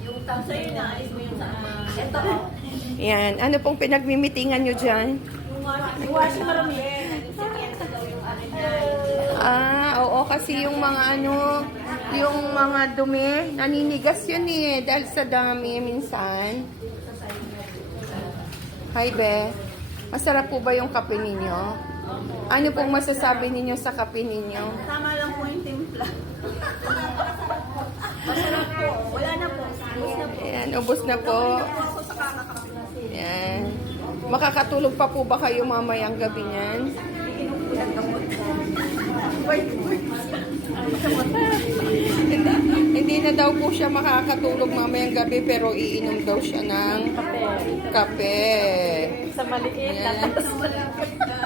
Yung tab sa'yo na, ayos mo yung sa... Ito. Yan. Ano pong pinagmimitingan nyo dyan? Yung washing marami. Oo, kasi yung mga yung mga dumi, naninigas yun eh, dahil sa dami minsan. Hi, Be. Masarap po ba yung kape ninyo? Ano pong masasabi ninyo sa kape ninyo? Tama lang po yung timpla. Masarap po. Wala na po. Ubus na po. Ayan, ubos na po. Ako sa kakakape. Ayan. Makakatulog pa po ba kayo mamayang gabi niyan? Inuulan gamot. Hindi na daw po siya makakatulog mamayang gabi pero iinom daw siya ng kape. Sa maliit. Ayan. Tapos malapit na.